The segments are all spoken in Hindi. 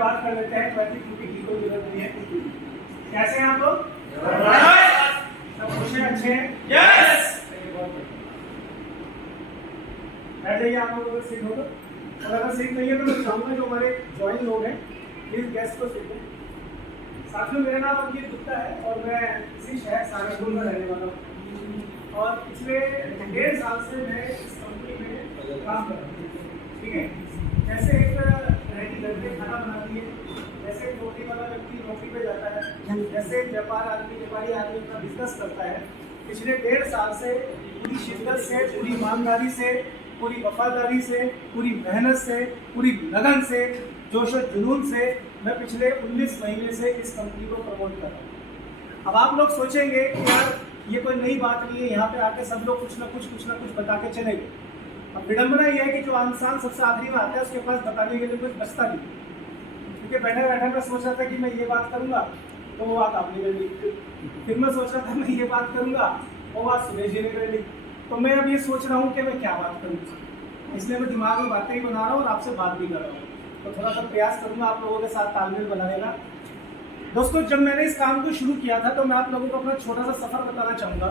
बात कर लेते हैं ट्रैफिक की कोई जरूरत नहीं है। कैसे हैं आप लोग? सब खुश हैं, अच्छे हैं? यस। बैठ जाइए आप लोग, अगर सीट हो तो। और अगर सीट नहीं है तो मैं चाहूंगा जो हमारे ज्वाइन लोग हैं प्लीज गेस्ट को सीट दें। साथियों, मेरा नाम अभिजीत गुप्ता है और मैं इसी शहर सहारनपुर में रहने वाला हूँ और पिछले 1.5 साल से मैं इस कंपनी में काम कर रहा हूँ। ठीक है, जैसे एक लड़की घर पे खाना बनाती है, जैसे एक नौकरी वाला व्यक्ति नौकरी पे जाता है, जैसे व्यापारी आदमी अपना बिजनेस करता है, पिछले 1.5 साल से पूरी शिद्दत से, पूरी ईमानदारी से, पूरी वफादारी से, पूरी मेहनत से, पूरी लगन से, जोश और जुनून से मैं पिछले 19 महीने से इस कंपनी को प्रमोट कर रहा हूँ। अब आप लोग सोचेंगे कि यार ये कोई नई बात नहीं है, यहाँ पे आके सब लोग कुछ ना कुछ बता के चले गए। अब विडम्बना यह है कि जो इंसान सबसे आखिरी में आता है उसके पास बताने के लिए कुछ बचता नहीं, क्योंकि बैठे बैठे मैं सोच रहा था कि मैं ये बात करूँगा तो वो बात आपने कर ली, फिर मैं सोच रहा था मैं ये बात करूँगा वो बात सुरेश जी ने कर ली, तो मैं अब ये सोच रहा हूँ कि मैं क्या बात करूँ, इसलिए मैं दिमाग में बातें ही बना रहा हूँ और आपसे बात भी कर रहा हूँ। तो थोड़ा सा प्रयास करूँगा आप लोगों के साथ तालमेल बनाने का। दोस्तों, जब मैंने इस काम को शुरू किया था तो मैं आप लोगों को अपना छोटा सा सफर बताना चाहूँगा।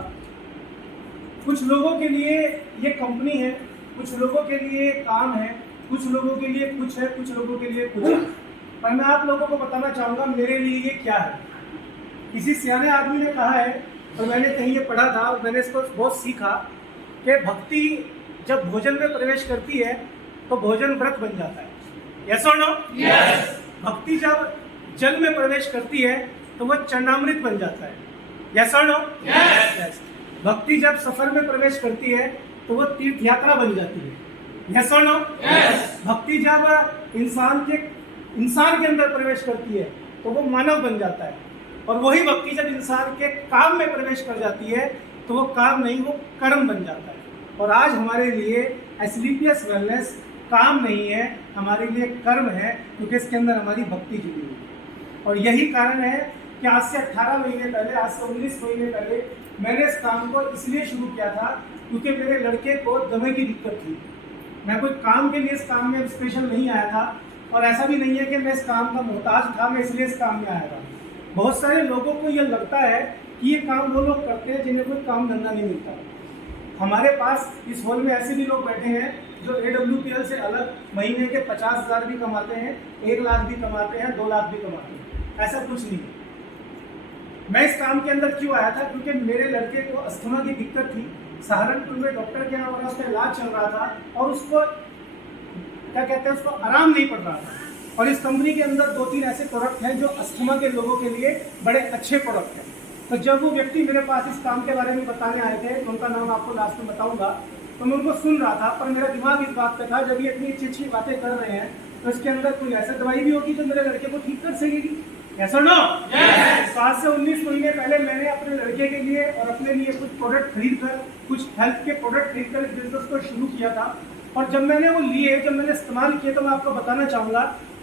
कुछ लोगों के लिए ये कंपनी है, कुछ लोगों के लिए काम है, कुछ लोगों के लिए कुछ है, कुछ लोगों के लिए कुछ है, पर मैं आप लोगों को बताना चाहूँगा मेरे लिए ये क्या है। किसी सियाने आदमी ने कहा है और मैंने कहीं ये पढ़ा था और मैंने इसको बहुत सीखा कि भक्ति जब भोजन में प्रवेश करती है तो भोजन व्रत बन जाता है। यस और नो? यस। भक्ति जब जल में प्रवेश करती है तो वह चरणामृत बन जाता है। यस और नो? यस। भक्ति जब सफर में प्रवेश करती है तो वह तीर्थ यात्रा बन जाती है। यस और नो? यस। भक्ति जब इंसान के अंदर प्रवेश करती है तो वो मानव बन जाता है, और वही भक्ति जब इंसान के काम में प्रवेश कर जाती है तो वो काम नहीं, वो कर्म बन जाता है। और आज हमारे लिए एसलीपीएस वेलनेस काम नहीं है, हमारे लिए कर्म है, क्योंकि इसके अंदर हमारी भक्ति जुड़ी हुई है। और यही कारण है कि आज से 18 महीने पहले, आज से 19 महीने पहले मैंने इस काम को इसलिए शुरू किया था क्योंकि मेरे लड़के को दमे की दिक्कत थी। मैं कोई काम के लिए इस काम में स्पेशल नहीं आया था, और ऐसा भी नहीं है कि मैं इस काम का मोहताज था, मैं इसलिए इस काम में आया था। बहुत सारे लोगों को ये लगता है कि ये काम वो लोग करते हैं जिन्हें कोई काम धंधा नहीं मिलता। हमारे पास इस हॉल में ऐसे भी लोग बैठे हैं जो AWPL से अलग महीने के 50,000 भी कमाते हैं, 1 लाख भी कमाते हैं, 2 लाख भी कमाते हैं। ऐसा कुछ नहीं है। मैं इस काम के अंदर क्यों आया था? क्योंकि मेरे लड़के को अस्थमा की दिक्कत थी, सहारनपुर में डॉक्टर के यहाँ और उसका इलाज चल रहा था और उसको क्या कहते हैं, उसको आराम नहीं पड़ रहा था। और इस कंपनी के अंदर 2-3 ऐसे प्रोडक्ट हैं जो अस्थमा के लोगों के लिए बड़े अच्छे प्रोडक्ट हैं। तो जब वो व्यक्ति मेरे पास इस काम के बारे में बताने आए थे, उनका नाम आपको लास्ट में बताऊंगा, तो मैं उनको सुन रहा था, पर मेरा दिमाग इस बात पे था जब ये इतनी अच्छी बातें कर रहे हैं तो इसके अंदर कोई ऐसा दवाई भी होगी जो मेरे लड़के को ठीक कर सकेगी। ऐसा ना? आज से 19 महीने पहले मैंने अपने लड़के के लिए और अपने लिए कुछ प्रोडक्ट खरीद कर, कुछ हेल्थ के प्रोडक्ट खरीद कर इस बिजनेस को शुरू किया था। और जब मैंने वो लिए, जब मैंने इस्तेमाल किए, तो मैं आपको बताना चाहूँगा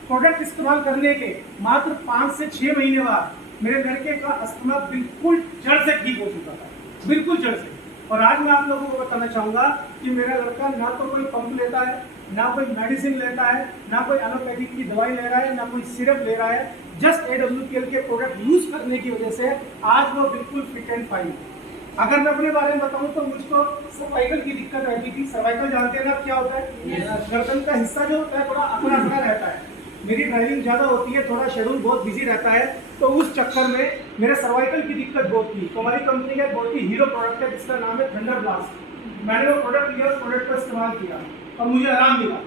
प्रोडक्ट इस्तेमाल करने के मात्र 5 से 6 महीने बाद मेरे लड़के का अस्थमा बिल्कुल जड़ से ठीक हो चुका था, बिल्कुल जड़ से। और आज मैं आप लोगों को बताना चाहूँगा कि मेरा लड़का ना तो कोई पंप लेता है, ना कोई मेडिसिन लेता है, ना कोई एलोपैथिक की दवाई ले रहा है, ना कोई सिरप ले रहा है। जस्ट AWPL के प्रोडक्ट यूज करने की वजह से आज वो बिल्कुल फिट एंड फाइन। अगर मैं अपने बारे में बताऊं तो मुझको सर्वाइकल की दिक्कत रहती थी। सर्वाइकल जानते हैं ना क्या होता है? गर्दन का हिस्सा जो होता है थोड़ा अकड़ा अकड़ा रहता है। मेरी ड्राइविंग ज़्यादा होती है, थोड़ा शेड्यूल बहुत बिजी रहता है, तो उस चक्कर में मेरे सर्वाइकल की दिक्कत बहुत थी। तो हमारी कंपनी का बहुत ही हीरो प्रोडक्ट है जिसका नाम है थंडर ब्लास्ट। मैंने वो प्रोडक्ट लिया, उस प्रोडक्ट का इस्तेमाल किया और मुझे आराम मिला।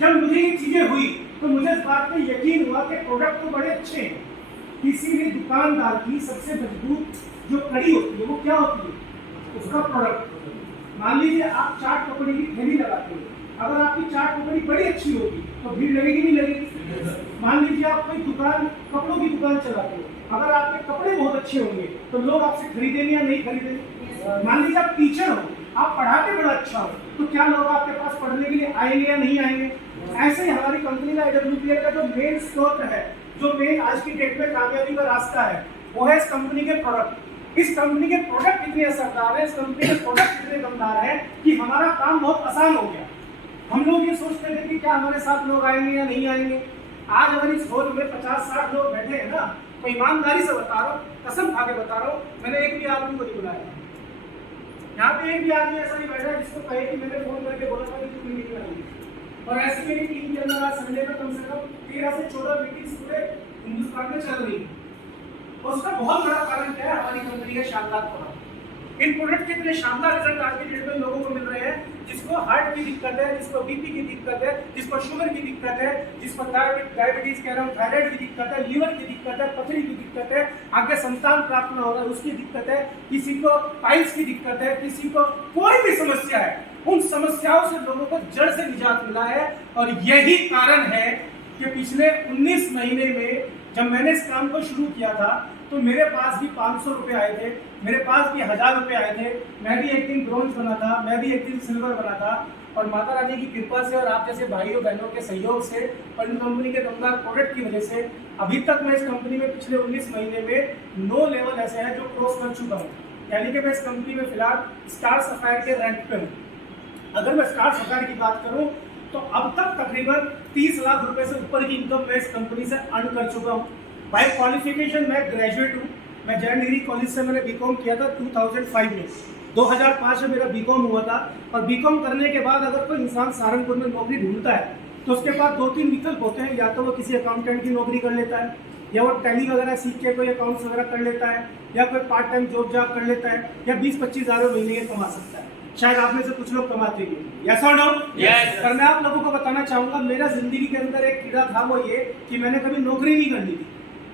जब मुझे ये चीज़ें हुई तो मुझे इस बात पर यकीन हुआ कि प्रोडक्ट तो बड़े अच्छे हैं। किसी भी दुकानदार की सबसे मजबूत जो कड़ी होती है वो क्या होती है? उसका प्रोडक्ट। मान लीजिए आप चाट पकौड़ी की ठेली लगाते हो, अगर आपकी चाट पकौड़ी बड़ी अच्छी होगी तो भीड़ लगेगी नहीं लगेगी? मान लीजिए आप कोई दुकान, कपड़ों की दुकान चलाते हो, अगर आपके कपड़े बहुत अच्छे होंगे तो लोग आपसे खरीदेंगे या नहीं खरीदेंगे? मान लीजिए आप टीचर हो, आप पढ़ाते बड़ा अच्छा हो, तो क्या लोग आपके पास पढ़ने के लिए आएंगे या नहीं आएंगे? ऐसे ही हमारी कंपनी का AWPL का जो मेन स्रोत है, जो मेन आज की डेट में कामयाबी का रास्ता है, वो है इस कंपनी के प्रोडक्ट। इस कंपनी के प्रोडक्ट इतने असरदार है, इस कंपनी के प्रोडक्ट इतने दमदार है कि हमारा काम बहुत आसान हो गया। हम लोग ये सोचते थे कि क्या हमारे साथ लोग आएंगे या नहीं आएंगे, आज अगर इस हॉल में 50-60 लोग बैठे हैं ना, तो ईमानदारी से बता रहा हूँ, कसम खा के बता रहा हूँ, मैंने एक भी आदमी को नहीं बुलाया। यहाँ पे एक भी आदमी ऐसा नहीं बैठा जिसको कहे कि मैंने फोन करके बोला था कि तुम मीटिंग कराएंगे। और ऐसी मेरी टीम के अंदर आज संडे में कम से कम 13 से 14 मीटिंग्स पूरे हिंदुस्तान में चल रही है। और उसका बहुत बड़ा कारण क्या है? हमारी कंपनी का शानदार प्रोडक्ट। इन प्रोडक्ट के इतने शानदार रिजल्ट आज के डेट में लोगों को मिल रहे हैं, जिसको हार्ट की दिक्कत है, जिसको बीपी की दिक्कत है, जिसको शुगर की दिक्कत है, जिसको डायबिटीज कह रहा हूँ, थायराइड की दिक्कत है, लीवर की दिक्कत है, पथरी की दिक्कत है, आगे संतान प्राप्त न हो रहा है उसकी दिक्कत है, किसी को पाइल्स की दिक्कत है, किसी को कोई भी समस्या है, उन समस्याओं से लोगों को जड़ से निजात मिला है। और यही कारण है कि पिछले 19 महीने में जब मैंने इस काम को शुरू किया था तो मेरे पास भी 500 रुपये आए थे, मेरे पास भी 1000 रुपये आए थे। मैं भी एक दिन ब्रॉन्ज बना था, मैं भी एक दिन सिल्वर बना था। और माता रानी की कृपा से और आप जैसे भाइयों बहनों के सहयोग से और इन कंपनी के दमदार प्रोडक्ट की वजह से अभी तक मैं इस कंपनी में पिछले 19 महीने में 9 लेवल ऐसे हैं जो क्रॉस कर चुका हूँ। यानी कि मैं इस कंपनी में फिलहाल स्टार सफायर के रैंक पे हूँ। अगर मैं स्टार सफायर की बात करूँ तो अब तक तकरीबन 30 लाख रुपए से ऊपर की इनकम मैं इस कंपनी से अर्न कर चुका हूँ। बाय क्वालिफिकेशन मैं ग्रेजुएट हूँ। मैं जैन डिग्री कॉलेज से मैंने बीकॉम किया था 2005 में। 2005 में मेरा बीकॉम हुआ था। और बीकॉम करने के बाद अगर कोई इंसान सहारनपुर में नौकरी ढूंढता है तो उसके पास 2-3 विकल्प होते हैं। या तो वो किसी अकाउंटेंट की नौकरी कर लेता है, या वो टैली वगैरह सीख के कोई अकाउंट्स वगैरह कर लेता है, या कोई पार्ट टाइम जॉब कर लेता है, या 20-25 हज़ार महीने के कमा सकता है। शायद आप में से कुछ लोग कमाते ही। यस और नो? यस। पर मैं आप लोगों को बताना चाहूंगा, मेरा जिंदगी के अंदर एक कीड़ा था, वो ये कि मैंने कभी नौकरी नहीं करनी थी।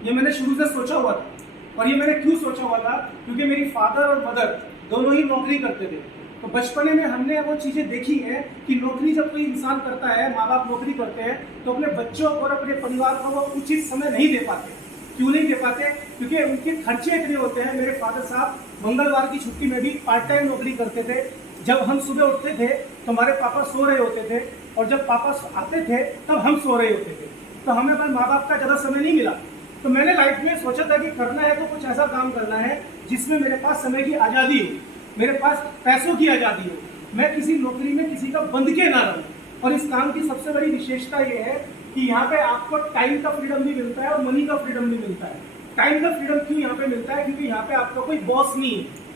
ये मैंने शुरू से सोचा हुआ था। और ये मैंने क्यों सोचा हुआ था? क्योंकि मेरी फादर और मदर दोनों ही नौकरी करते थे। तो बचपने में हमने वो चीज़ें देखी हैं कि नौकरी जब कोई इंसान करता है, माँ बाप नौकरी करते हैं, तो अपने बच्चों और अपने परिवार को वो उचित समय नहीं दे पाते। क्यों नहीं दे पाते? क्योंकि उनके खर्चे इतने होते हैं। मेरे फादर साहब मंगलवार की छुट्टी में भी पार्ट टाइम नौकरी करते थे। जब हम सुबह उठते थे तो हमारे पापा सो रहे होते थे, और जब पापा आते थे तब हम सो रहे होते थे। तो हमें अपने माँ बाप का ज़्यादा समय नहीं मिला। तो मैंने लाइफ में सोचा था कि करना है तो कुछ ऐसा काम करना है जिसमें मेरे पास समय की आज़ादी हो, मेरे पास पैसों की आज़ादी हो, मैं किसी नौकरी में किसी का बंध के ना रहूं। और इस काम की सबसे बड़ी विशेषता ये है कि यहाँ पे आपको टाइम का फ्रीडम भी मिलता है और मनी का फ्रीडम भी मिलता है। टाइम का फ्रीडम क्यों यहाँ पे मिलता है? क्योंकि यहाँ पे आपका कोई बॉस नहीं है।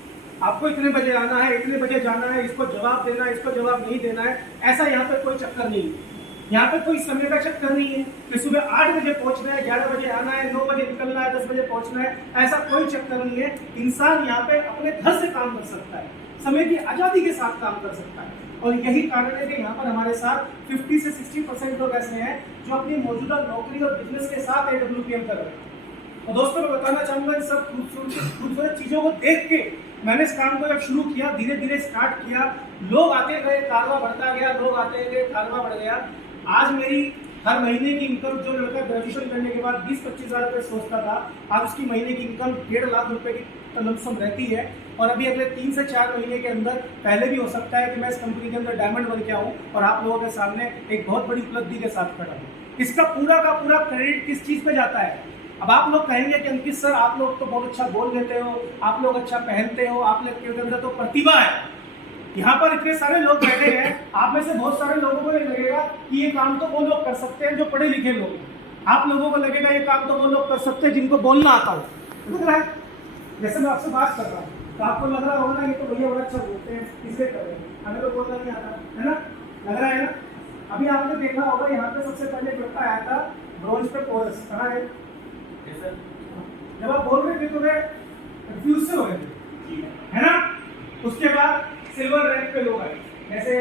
आपको इतने बजे आना है, इतने बजे जाना है, इसको जवाब देना है, इसको जवाब नहीं देना है, ऐसा यहाँ पे कोई चक्कर नहीं है। यहाँ पे कोई समय का चक्कर नहीं है कि सुबह 8 बजे पहुंचना है, 11 बजे आना है, 9 बजे निकलना है, 10 बजे पहुंचना है, ऐसा कोई चक्कर नहीं है। इंसान यहाँ पे अपने घर से काम कर सकता है, समय की आज़ादी के साथ काम कर सकता है। और यही कारण है कि यहाँ पर हमारे साथ 50 से 60% लोग ऐसे हैं जो अपनी मौजूदा नौकरी और बिजनेस के साथ AWPM कर रहे हैं। और दोस्तों मैं बताना चाहूँगा, इन सब खूबसूरत चीज़ों को देख के मैंने इस काम को जब शुरू किया, धीरे धीरे स्टार्ट किया, लोग आते गए, कारवा बढ़ता गया, लोग आते गए, कारवा बढ़ गया। आज मेरी हर महीने की इनकम, जो लड़का ग्रेजुएशन करने के बाद 20-25 हज़ार रुपये सोचता था, आज उसकी महीने की इनकम 1.5 लाख रुपये की लमसम रहती है। और अभी अगले 3 से 4 महीने के अंदर, पहले भी हो सकता है कि मैं इस कंपनी के अंदर डायमंड बन के आऊँ और आप लोगों के सामने एक बहुत बड़ी उपलब्धि के साथ खड़ा हूँ। इसका पूरा का पूरा क्रेडिट किस चीज़ पे जाता है? अब आप लोग कहेंगे कि अंकित सर, आप लोग तो बहुत अच्छा बोल लेते हो, आप लोग अच्छा पहनते हो, आप लोग के अंदर तो प्रतिभा है। यहाँ पर इतने सारे लोग बैठे हैं, आप में से बहुत सारे लोगों को ये लगेगा कि ये काम तो वो लोग कर सकते हैं जो पढ़े लिखे लोग हैं। आप लोगों को लगेगा ये काम तो वो लोग कर सकते हैं जिनको बोलना आता हो। लग रहा है जैसे मैं आपसे बात कर रहा हूँ तो आपको लग रहा होगा ना, ये तो भैया बड़ा अच्छा बोलते हैं, इसलिए कर रहे हैं, हमें तो बोलना नहीं आता है ना, लग रहा है ना। अभी आपने देखा होगा यहाँ पे सबसे पहले लड़का आया था ब्रॉन्ज पे कोरस, कहाँ है? जब आप बोल रहे थे तो मैं कंफ्यूज से हो रहे थे, है ना। उसके बाद सिल्वर रैंक पे लोग आए, जैसे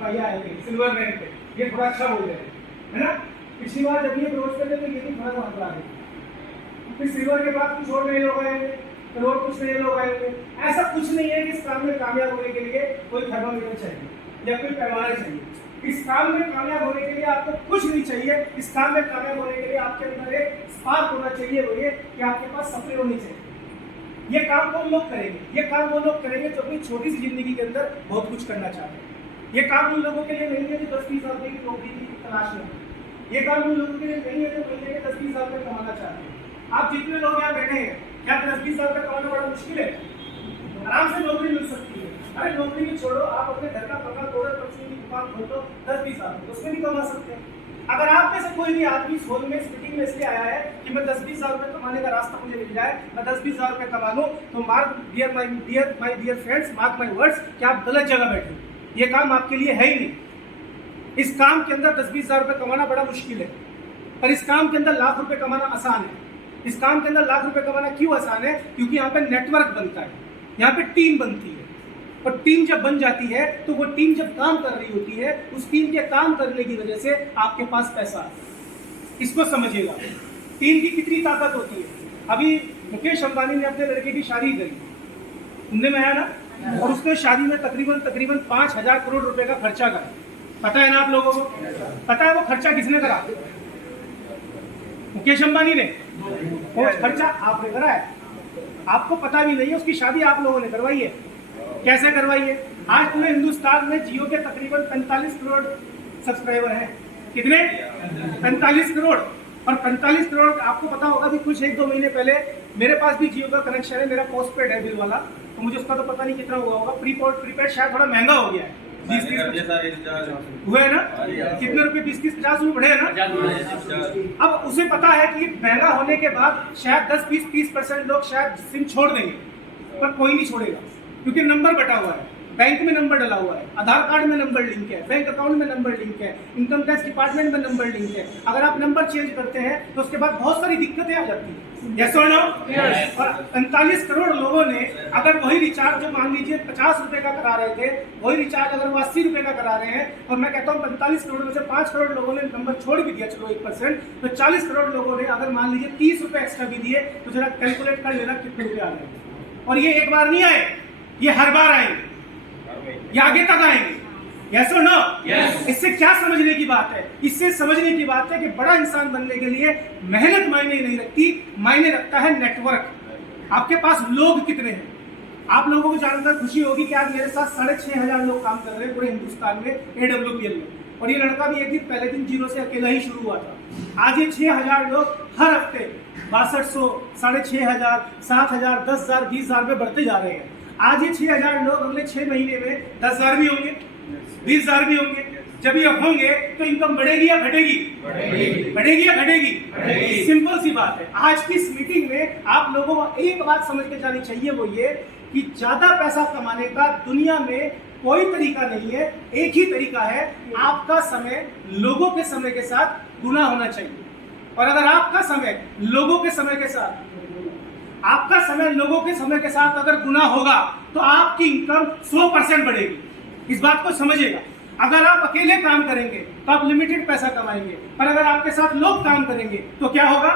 भैया आए थे सिल्वर रैंक पे, ये थोड़ा अच्छा बोल रहे हैं, है ना। पिछली बार जब ये ब्रॉन्ज पे थे तो ये भी थोड़ा मामला आ गया। फिर सिल्वर के बाद कुछ और नए लोग आएंगे, फिर और कुछ नए लोग आएंगे। ऐसा कुछ नहीं है कि इस काम में कामयाब होने के लिए कोई थर्मामीटर चाहिए या कोई पैमाना चाहिए। इस काम में कामयाब होने के लिए आपको कुछ नहीं चाहिए। इस काम में कामयाब होने के लिए आपके अंदर एक स्पार्क होना चाहिए, वो ये कि आपके पास सपने होने चाहिए। ये काम वो लोग करेंगे, ये काम वो लोग करेंगे जो अपनी छोटी सी जिंदगी के अंदर बहुत कुछ करना चाहते हैं। ये काम उन लोगों के लिए नहीं है जो 10-20 हज़ार की नौकरी की तलाश में। ये काम उन लोगों के लिए नहीं है जो महीने के 10-20 हज़ार रुपये कमाना चाहते हैं। आप जितने लोग यहाँ बैठे हैं, क्या 10-20 हज़ार रुपये कमाना बड़ा मुश्किल है? आराम से नौकरी मिल सकती है। अरे नौकरी भी छोड़ो, आप अपने घर का पक्का तोड़ो, पक्षी की दुकान खोल दो, 10-20 हज़ार उसमें भी कमा सकते हैं। अगर आप में से कोई भी आदमी इस हॉल में इस मीटिंग में इसलिए आया है कि मैं 10-20 हज़ार रुपये कमाने का रास्ता मुझे मिल जाए, मैं 10-20 हज़ार रुपये कमा लूँ, तो mark my dear friends, mark my words कि आप गलत जगह बैठे। ये काम आपके लिए है ही नहीं। इस काम के अंदर 10-20 हज़ार रुपये कमाना बड़ा मुश्किल है, पर इस काम के अंदर लाख रुपये कमाना आसान है। इस काम के अंदर लाख रुपये कमाना क्यों आसान है? क्योंकि यहाँ पे नेटवर्क बनता है, यहाँ पे टीम बनती है, और टीम जब बन जाती है तो वो टीम जब काम कर रही होती है, उस टीम के काम करने की वजह से आपके पास पैसा है। इसको समझिएगा, टीम की कितनी ताकत होती है। अभी मुकेश अंबानी ने अपने लड़के की शादी करी, सुनने में आया ना, और उसने शादी में तकरीबन 5,000 करोड़ रुपए का खर्चा करा। पता है ना आप लोगों को? पता है वो खर्चा किसने करा? मुकेश अंबानी ने। वो खर्चा आपने करा है, आपको पता भी नहीं है। उसकी शादी आप लोगों ने करवाई है। कैसे करवाई है? आज पूरे हिंदुस्तान में जियो के तकरीबन 45 करोड़ सब्सक्राइबर हैं। कितने? 45 करोड़। और 45 करोड़, आपको पता होगा कि कुछ 1-2 महीने पहले मेरे पास भी जियो का कनेक्शन है, मेरा पोस्टपेड है बिल वाला, तो मुझे उसका तो पता नहीं कितना हुआ होगा। प्रीपेड शायद थोड़ा महंगा हो गया है, 20-30 हुए है ना? कितने रुपए? 20-30-50 रुपए बढ़े है ना? अब उसे पता है कि महंगा होने के बाद शायद 10-20-30% लोग शायद सिम छोड़ देंगे, पर कोई नहीं छोड़ेगा, क्योंकि नंबर बटा हुआ है, बैंक में नंबर डला हुआ है, आधार कार्ड में नंबर लिंक है, बैंक अकाउंट में नंबर लिंक है, इनकम टैक्स डिपार्टमेंट में नंबर लिंक है। अगर आप नंबर चेंज करते हैं तो उसके बाद बहुत सारी दिक्कतें आ जाती हैं। यस और नो? और 45 करोड़ लोगों ने अगर वही रिचार्ज जो मान लीजिए 50 रुपए का करा रहे थे, वही रिचार्ज अगर वो 80 रुपए का करा रहे हैं, और मैं कहता हूँ 45 करोड़ में से 5 करोड़ लोगों ने नंबर छोड़ भी दिया, चलो 1%, तो 40 करोड़ लोगों ने अगर मान लीजिए 30 रुपए एक्स्ट्रा भी दिए, तो जरा कैलकुलेट कर लेना कितने रुपए आ रहे हैं। और ये एक बार नहीं आए, ये हर बार आएंगे, ये आगे तक आएंगे। यस और नो? यस। इससे क्या समझने की बात है? इससे समझने की बात है कि बड़ा इंसान बनने के लिए मेहनत मायने नहीं रखती, मायने रखता है नेटवर्क। आपके पास लोग कितने हैं? आप लोगों को जानकर खुशी होगी कि आज मेरे साथ 6,500 लोग काम कर रहे हैं पूरे हिंदुस्तान में AWPL में, और ये लड़का भी एक दिन पहले दिन 0 से अकेला ही शुरू हुआ था। आज ये 6,000 लोग हर हफ्ते 6200, 6,500, 7,000, 10,000, 20,000 पे बढ़ते जा रहे हैं। आज ये 6,000 लोग अगले 6 महीने में 10,000 भी होंगे, 20,000 भी होंगे। जब ये होंगे तो इनकम बढ़ेगी या घटेगी? बढ़ेगी या घटेगी? सिंपल सी बात है। आज की इस मीटिंग में आप लोगों को एक बात समझ के जानी चाहिए, वो ये कि ज्यादा पैसा कमाने का दुनिया में कोई तरीका नहीं है। एक ही तरीका है, आपका समय लोगों के समय के साथ गुना होना चाहिए। और अगर आपका समय लोगों के समय के साथ अगर गुना होगा तो आपकी इनकम 100% बढ़ेगी। इस बात को समझिएगा। अगर आप अकेले काम करेंगे तो आप लिमिटेड पैसा कमाएंगे, पर अगर आपके साथ लोग काम करेंगे तो क्या होगा?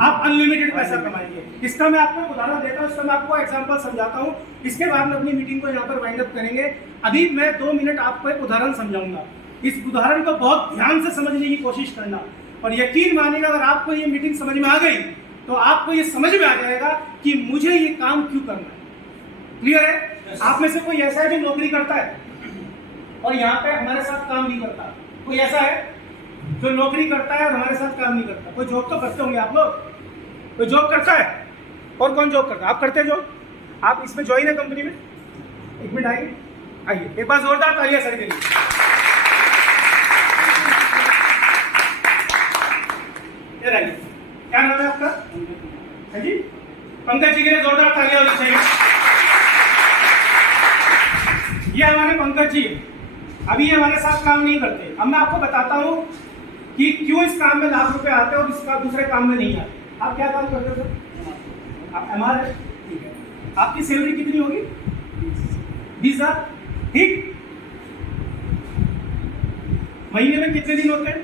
आप अनलिमिटेड पैसा कमाएंगे। इसका मैं आपको उदाहरण देता हूँ, इसका मैं आपको एग्जांपल समझाता हूँ। इसके बाद में अपनी मीटिंग को यहाँ पर वाइंड अप करेंगे। अभी मैं 2 मिनट आपको एक उदाहरण समझाऊंगा। इस उदाहरण को बहुत ध्यान से समझने की कोशिश करना, और यकीन मानिएगा अगर आपको ये मीटिंग समझ में आ गई तो आपको ये समझ में आ जाएगा कि मुझे ये काम क्यों करना है। क्लियर है? आप में से कोई ऐसा है जो नौकरी करता है और यहाँ पे हमारे साथ काम नहीं करता? कोई ऐसा है जो नौकरी करता है और हमारे साथ काम नहीं करता? कोई जॉब तो करते होंगे आप लोग। कोई जॉब करता है? और कौन जॉब करता है? आप करते हैं जॉब? आप इसमें ज्वाइन है कंपनी में? एक मिनट आइए, एक बार जोरदार तालियां सर के लिए। क्या नाम है आपका? है जी? पंकज जी के लिए जोरदार तालियां होनी चाहिए। ये हमारे पंकज जी, अभी ये हमारे साथ काम नहीं करते। अब मैं आपको बताता हूँ कि क्यों इस काम में लाख रुपए आते हैं और इसका दूसरे काम में नहीं आते। आप क्या काम करते हो सर? आप MR है? ठीक है। आपकी सैलरी कितनी होगी? 20,000। ठीक। महीने में कितने दिन होते हैं?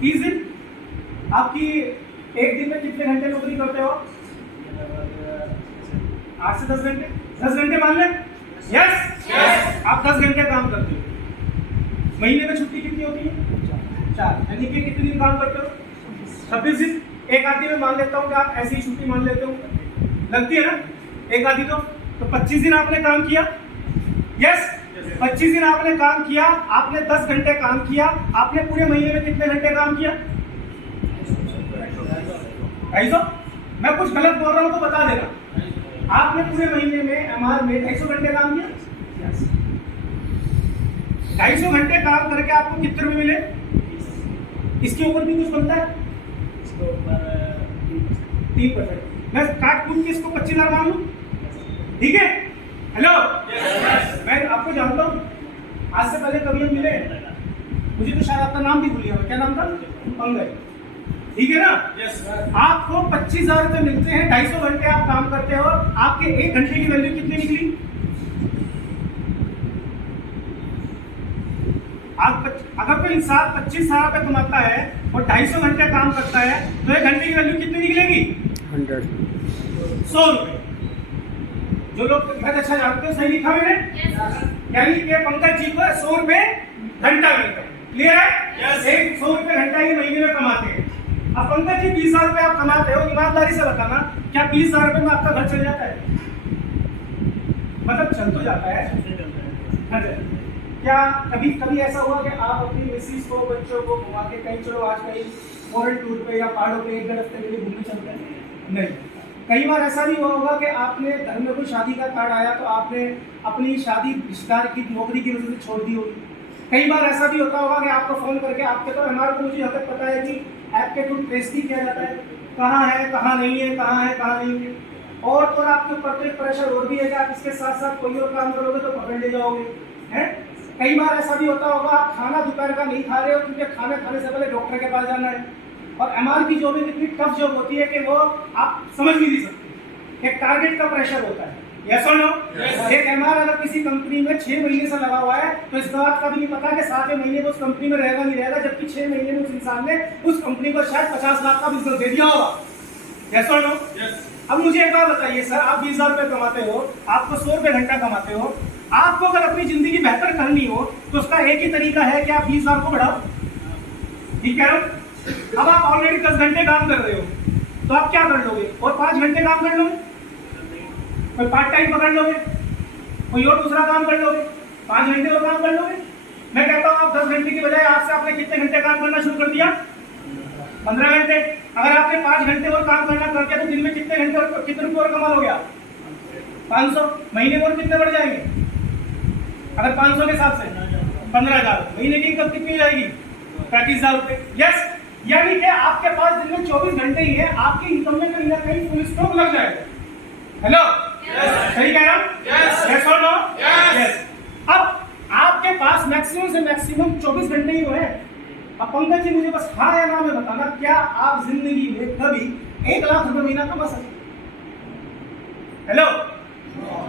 30 दिन। आपकी एक दिन में कितने घंटे नौकरी करते हो? 8 से 10 घंटे। 10 घंटे मान लें? यस। आप 10 घंटे काम करते हो। महीने में छुट्टी कितनी होती है? 4। यानी कि कितने दिन काम करते हो? 26 दिन। एक आधी में मान लेता हूँ कि आप ऐसी छुट्टी मान लेते हो, लगती है ना एक आधी तो 25 दिन आपने काम किया। यस, 25 दिन आपने काम किया। आपने 10 घंटे काम किया। आपने पूरे महीने में कितने घंटे काम किया? 250। मैं कुछ गलत बोल रहा हूँ तो बता देना। आपने पूरे महीने में MR में 250 घंटे काम किया। 250 घंटे काम करके आपको कितने रुपए मिले? इसके ऊपर भी कुछ बनता है? इसके ऊपर 3%। मैं काट कूट के इसको 25,000 मान लूं, ठीक है? हेलो, मैं आपको जानता हूँ, आज से पहले कभी हम मिले, मुझे तो शायद आपका नाम भी भूल गया, क्या नाम था? पंकज, ठीक है ना? आपको 25,000 रुपये मिलते हैं, 250 घंटे आप काम करते हो, आपके 1 घंटे की वैल्यू कितनी निकली? अगर कोई इंसान 25,000 रुपये कमाता है और 250 घंटे काम करता है तो 1 घंटे की वैल्यू कितनी निकलेगी? 100 रुपये। जो लोग बहुत अच्छा जानते हो, सही लिखा मैंने? यानी कि पंकज जी को 100 रुपये घंटा मिलता है। क्लियर है? एक 100 रुपये घंटा ये महीने में कमाते हैं। अब पंकज जी 20,000 रुपये आप कमाते हो, ईमानदारी से बताना, क्या 20,000 रुपये में आपका घर चल जाता है? मतलब चल तो जाता है। क्या कभी कभी ऐसा हुआ कि आप अपनी मिसेस को, बच्चों को घुमा के कहीं, चलो आज कहीं फॉरेन टूर पे या पहाड़ों पे 1 हफ्ते के लिए घूमने चलते हैं? नहीं। कई बार ऐसा भी हुआ होगा कि आपने घर में कोई शादी का कार्ड आया तो आपने अपनी शादी रिश्तेदार की नौकरी की वजह से छोड़ दी होगी। कई बार ऐसा भी होता होगा कि आपको फोन करके, आपके तो हमारे को मुझे यहाँ तक पता है कि ऐप के थ्रू ट्रेस भी किया जाता है, कहाँ है, कहाँ नहीं है, कहाँ है, कहाँ नहीं है। और आपके ऊपर तो एक प्रेशर और भी है कि आप इसके साथ साथ कोई और काम करोगे तो पकड़ ले जाओगे, हैं? कई बार ऐसा भी होता होगा आप खाना दोपहर का नहीं खा रहे हो क्योंकि खाना खाने से पहले डॉक्टर के पास जाना है, और एमआर की जॉब इतनी टफ जॉब होती है कि वो आप समझ भी नहीं सकते। एक टारगेट का प्रेशर होता है, यस और नो? एक एमआर अगर किसी कंपनी में 6 महीने से लगा हुआ है तो इस बात का भी नहीं पता कि 7वें महीने में उस कंपनी में रहेगा नहीं रहेगा, जबकि 6 महीने में उस इंसान ने उस कंपनी को शायद 50 लाख का बिजनेस दे दिया होगा, यस और नो? अब मुझे एक बात बताइए सर, आप 20,000 रुपये कमाते हो, आपको 100 रुपये घंटा कमाते हो, आपको अगर अपनी जिंदगी बेहतर करनी हो तो उसका एक ही तरीका है कि आप 20,000 को बढ़ाओ, ठीक है? अब आप ऑलरेडी 10 घंटे काम कर रहे हो तो आप क्या कर लोगे? और 5 घंटे काम कर लोगे, कोई पार्ट टाइम पकड़ लोगे, कोई और दूसरा काम कर लोगे, 5 घंटे और काम कर लोगे। मैं कहता हूँ आप 10 घंटे की बजाय आज से आपने कितने घंटे काम करना शुरू कर दिया? 15 घंटे। अगर आपने 5 घंटे और काम करना कर दिया तो दिन में कितने घंटे और कितने रुपये और कमा लोगे आप? 500। महीने में और कितने बढ़ जाएंगे? अगर 500 के हिसाब से 15,000, महीने की इनकम कितनी हो जाएगी? 35,000 रुपये। यस, यानी कि आपके पास दिन में 24 घंटे ही है, आपकी इनकम में कहीं ना कहीं फुल स्टॉप लग जाएगा। हेलो, सही कह रहा हूँ? यस और नो? यस। अब आपके पास मैक्सिमम से मैक्सिमम 24 घंटे ही है। अब पंकज जी मुझे बस हाँ या ना में बताना, क्या आप जिंदगी में कभी 1 लाख रुपए महीना कमा सकते? हेलो,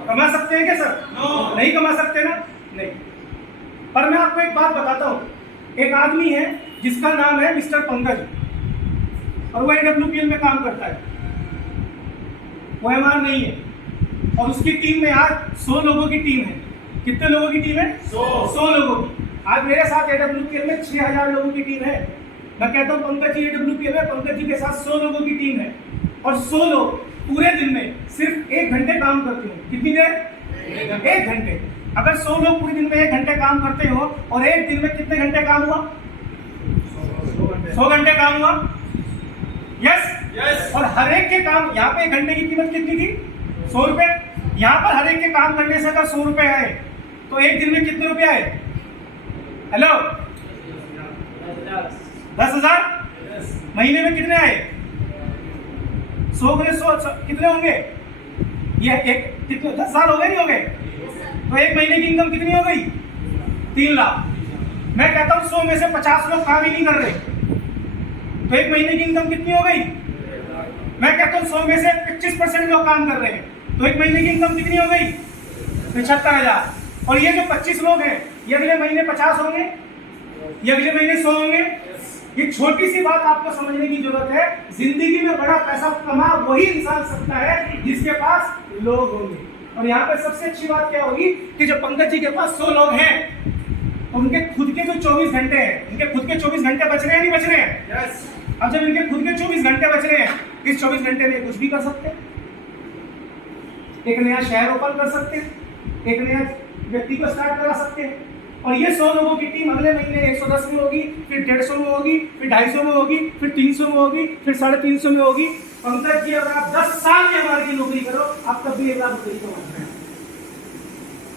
कमा सकते हैं क्या सर? नहीं कमा सकते ना? नहीं। पर मैं आपको एक बात बताता हूँ, एक आदमी है जिसका नाम है मिस्टर पंकज और वो AWPL में काम करता है, वो एमआर नहीं है, और उसकी टीम में आज 100 लोगों की टीम है। कितने लोगों की टीम है? 100 लोगों की। आज मेरे साथ AWPL में 6,000 लोगों की टीम है। मैं कहता हूँ पंकज जी AWPL में पंकज जी के साथ 100 लोगों की टीम है, और 100 लोग पूरे दिन में सिर्फ 1 घंटे काम करते हो। कितनी देर? 1 घंटे। अगर 100 लोग पूरे दिन में 1 घंटे काम करते हो और एक दिन में कितने घंटे काम हुआ? 100 घंटे काम हुआ। यस। और हर एक के काम, यहाँ पे 1 घंटे की कीमत कितनी थी? 100 रुपए। यहाँ पर हर एक के काम करने से अगर 100 रुपए आए तो एक दिन में कितने रुपए आए? हेलो, 10,000। महीने में कितने आए? 100 गुने 100 कितने होंगे? ये एक कितने 10,000 हो गए, नहीं हो गए? तो एक महीने की इनकम कितनी हो गई? 3 लाख। मैं कहता हूँ 100 में से 50 लोग काम ही नहीं कर रहे तो एक महीने की इनकम कितनी हो गई? मैं कहता हूँ 100 में से 25% लोग काम कर रहे हैं तो एक महीने की इनकम कितनी हो गई? 75,000। और ये जो 25 लोग हैं ये अगले महीने 50 होंगे, ये अगले महीने 100 होंगे। ये छोटी सी बात आपको समझने की जरूरत है। जिंदगी में बड़ा पैसा कमा वही इंसान सकता है जिसके पास लोग होंगे। और यहाँ पे सबसे अच्छी बात क्या होगी कि जो पंकज जी के पास 100 लोग हैं तो उनके खुद के जो 24 घंटे हैं, उनके खुद के 24 घंटे बच रहे हैं, नहीं बच रहे हैं? यस। अब जब इनके खुद के 24 घंटे बच रहे हैं, इस 24 घंटे में कुछ भी कर सकते हैं। एक नया शहर ओपन कर सकते हैं, एक नया व्यक्ति को स्टार्ट करा सकते हैं। और ये 100 लोगों की टीम अगले महीने 110 में होगी, फिर 150 में होगी, फिर 250 में होगी, फिर 300 में होगी, फिर 350 में होगी। पंकज जी अगर आप 10 साल में हमारी नौकरी करो आप तब भी 1 लाख रुपये कमाते हैं।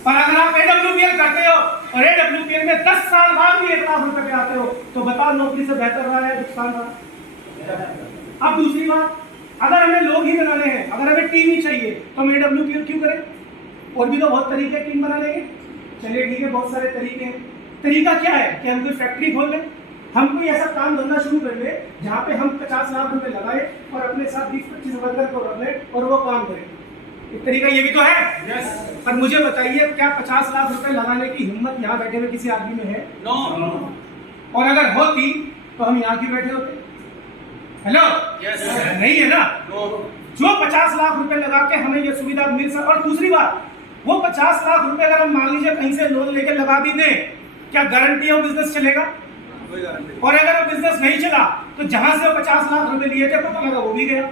पर अगर आप AWPL करते हो और AWPL में 10 साल बाद भी 1 लाख रुपए पे आते हो, तो बताओ नौकरी से बेहतर रहा है नुकसान रहा? अब दूसरी बात, अगर हमें लोग ही बनाने हैं, अगर हमें टीम ही चाहिए, तो हम AWPL क्यों करें? और भी तो बहुत तरीके टीम बनाने के। चलिए ठीक है, बहुत सारे तरीके हैं। तरीका क्या है कि हम कोई फैक्ट्री खोल लें, हम कोई ऐसा काम धंधा शुरू कर ले जहाँ पे हम 50 लाख रुपए लगाए और अपने साथ 20-25 वर्कर को रख लें और वो काम करें। एक तरीका ये भी तो है। यस। पर मुझे बताइए, क्या 50 लाख रुपए लगाने की हिम्मत यहाँ बैठे हुए किसी आदमी में है? नो। और अगर होती तो हम यहाँ क्यों बैठे होते? Hello, yes. नहीं है ना? नो। जो 50 लाख रुपए लगा के हमें ये सुविधा मिल सके। और दूसरी बात, वो 50 लाख रुपए अगर हम मान लीजिए कहीं से लोन लेके लगा भी दें, क्या गारंटी है वो बिजनेस चलेगा? कोई गारंटी। और अगर वो बिजनेस नहीं चला तो जहां से वो 50 लाख रुपए लिए थे पता लगा वो भी गया।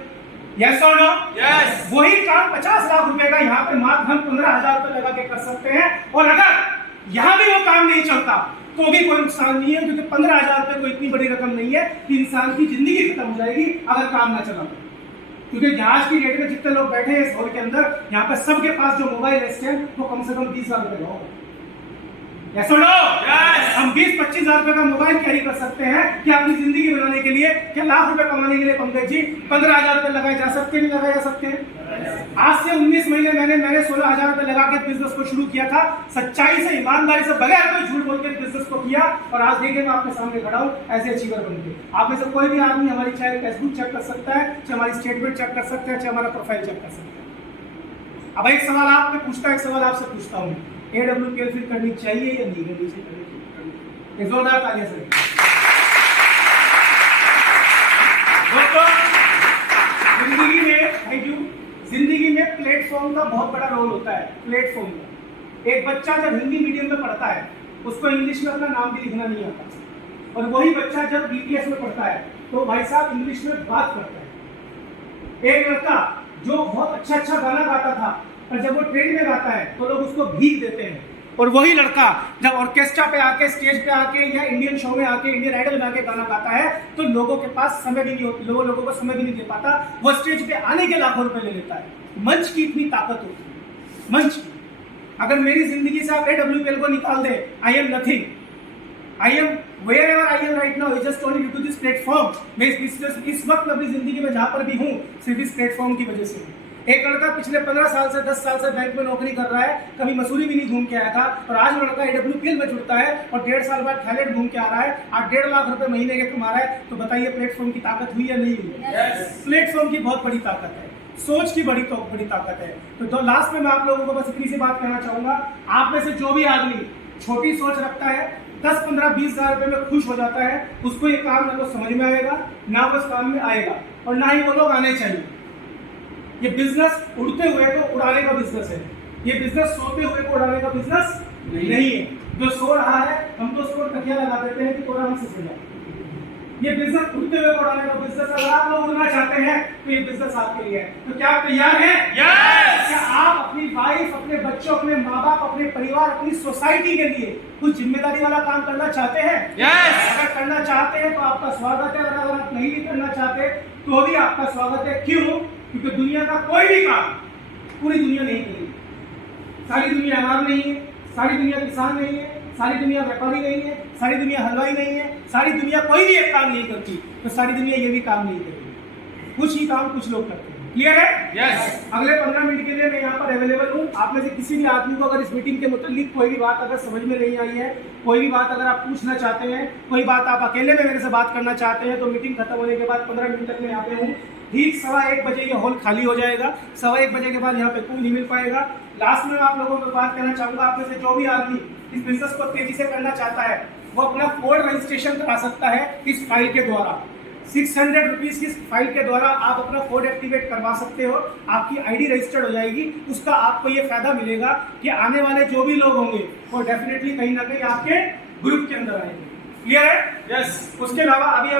यस और नो? यस। वही काम 50 लाख रुपए का यहाँ पे मात्र हम 15,000 रुपए लगा के कर सकते हैं, और अगर यहाँ भी वो काम नहीं चलता तो भी कोई नुकसान नहीं है, क्योंकि 15,000 रुपए कोई इतनी बड़ी रकम नहीं है कि इंसान की जिंदगी खत्म हो जाएगी अगर काम ना चला। क्योंकि आज की डेट में जितने लोग बैठे हैं इस हॉल के अंदर, यहाँ पर सबके पास जो मोबाइल है वो कम से कम 20,000 रुपए का होगा। यस और नो? यस। हम 20-25 हजार रुपए का मोबाइल कैरी कर सकते हैं कि अपनी जिंदगी बनाने के लिए, क्या लाख रुपए कमाने के लिए पंकज जी 15,000 रुपए लगाए जा सकते हैं, नहीं लगाए जा सकते हैं? आज से 19 महीने मैंने 16,000 रुपए लगा के बिजनेस को शुरू किया था, सच्चाई से, ईमानदारी से, बगैर कोई झूठ बोल के बिजनेस को किया, और आज देखिए मैं आपके सामने खड़ा हूँ ऐसे अचीवर बन के। आप में से कोई भी आदमी हमारी चाहे फेसबुक चेक कर सकता है, चाहे हमारी स्टेटमेंट चेक कर सकता है, चाहे हमारा प्रोफाइल चेक कर सकता है। अब एक सवाल आप में पूछता है, एक सवाल आपसे पूछता हूँ, AWPL फिर करनी चाहिए या नहीं करनी चाहिए? जोरदार तालियां से। दोस्तों, जिंदगी में, थैंक यू, जिंदगी में प्लेटफॉर्म का बहुत बड़ा रोल होता है। प्लेटफॉर्म का, एक बच्चा जब हिंदी मीडियम में पढ़ता है उसको इंग्लिश में अपना नाम भी लिखना नहीं आता, और वही बच्चा जब BTS में पढ़ता है तो भाई साहब इंग्लिश में बात करता है। एक लड़का जो बहुत अच्छा गाना गाता था, और जब वो ट्रेन में गाता है तो लोग उसको भीख देते हैं, और वही लड़का जब ऑर्केस्ट्रा पे आके, स्टेज पे आके, या इंडियन शो में आके, इंडियन आइडल में आके गाना गाता है तो लोगों के पास समय भी नहीं होता, लोगों को समय भी नहीं दे पाता, वो स्टेज पे आने के लाखों रुपए ले लेता है। मंच की इतनी ताकत होती है, मंच की। अगर मेरी जिंदगी से आप AWPL को निकाल दे, I am nothing, I am wherever I am right now is just only due to this platform। मैं इस वक्त अपनी जिंदगी में जहां पर भी हूँ सिर्फ इस प्लेटफॉर्म की वजह से। एक लड़का पिछले 15 साल से 10 साल से बैंक में नौकरी कर रहा है, कभी मसूरी भी नहीं घूम के आया था, और आज वो लड़का AWPL में जुड़ता है और 1.5 साल बाद थाईलैंड घूम के आ रहा है, आज 1.5 लाख रुपए महीने के कमा रहा है। तो बताइए प्लेटफॉर्म की ताकत हुई या नहीं हुई? प्लेटफॉर्म की बहुत बड़ी ताकत है, सोच की बड़ी ताकत है। तो लास्ट में मैं आप लोगों को बस इतनी सी बात कहना चाहूंगा, आप में से जो भी आदमी छोटी सोच रखता है, 10, 15, 20 हजार रुपए में खुश हो जाता है, उसको ये काम ना तो समझ में आएगा, ना बस काम में आएगा, और ना ही वो लोग आने चाहिए। ये बिजनेस उड़ते हुए को उड़ाने का बिजनेस है, ये बिजनेस सोते हुए को उड़ाने का बिजनेस नहीं है। जो सो रहा है हम तो उसको तकिया लगा देते हैं कि थोड़ा हमसे सो जाए। ये बिजनेस उड़ते हुए उड़ाने का बिजनेस, अगर आप लोग उड़ना चाहते हैं तो ये बिजनेस आपके लिए है। तो क्या आप तैयार हैं? यस। क्या आप अपनी वाइफ, अपने बच्चों, अपने माँ बाप, अपने परिवार, अपनी सोसाइटी के लिए कुछ जिम्मेदारी वाला काम करना चाहते हैं? यस। अगर करना चाहते हैं तो आपका स्वागत है, अगर आप नहीं भी करना चाहते तो भी आपका स्वागत है। क्यों? क्योंकि दुनिया का कोई भी काम पूरी दुनिया नहीं करेगी। सारी दुनिया अनार नहीं है, सारी दुनिया किसान नहीं है, सारी दुनिया व्यापारी नहीं है, सारी दुनिया हलवाई नहीं है, सारी दुनिया कोई भी एक काम नहीं करती, तो सारी दुनिया ये भी काम नहीं करती। कुछ ही काम कुछ लोग करते हैं। क्लियर है? यस। अगले 15 मिनट के लिए मैं यहाँ पर अवेलेबल हूँ। आप में से किसी भी आदमी को अगर इस मीटिंग के मुतालिक कोई भी बात अगर समझ में नहीं आई है, कोई भी बात अगर आप पूछना चाहते हैं, कोई बात आप अकेले में मेरे से बात करना चाहते हैं, तो मीटिंग खत्म होने के बाद 15 मिनट तक मैं यहाँ पे हूँ। ठीक 1:15 बजे ये हॉल खाली हो जाएगा, 1:15 बजे के बाद यहाँ पे कोई नहीं मिल पाएगा। लास्ट में आप लोगों को बात कहना चाहूंगा, आप में से जो भी आदमी इस बिजनेस को तेजी से करना चाहता है वो अपना कोड रजिस्ट्रेशन करा सकता है इस फाइल के द्वारा। 600 रुपीज की फाइल के द्वारा आप अपना कोड एक्टिवेट करवा सकते हो, आपकी ID रजिस्टर्ड हो जाएगी। उसका आपको ये फायदा मिलेगा कि आने वाले जो भी लोग होंगे वो डेफिनेटली कहीं ना कहीं आपके ग्रुप के अंदर आएंगे। क्लियर है? यस। उसके अलावा अभी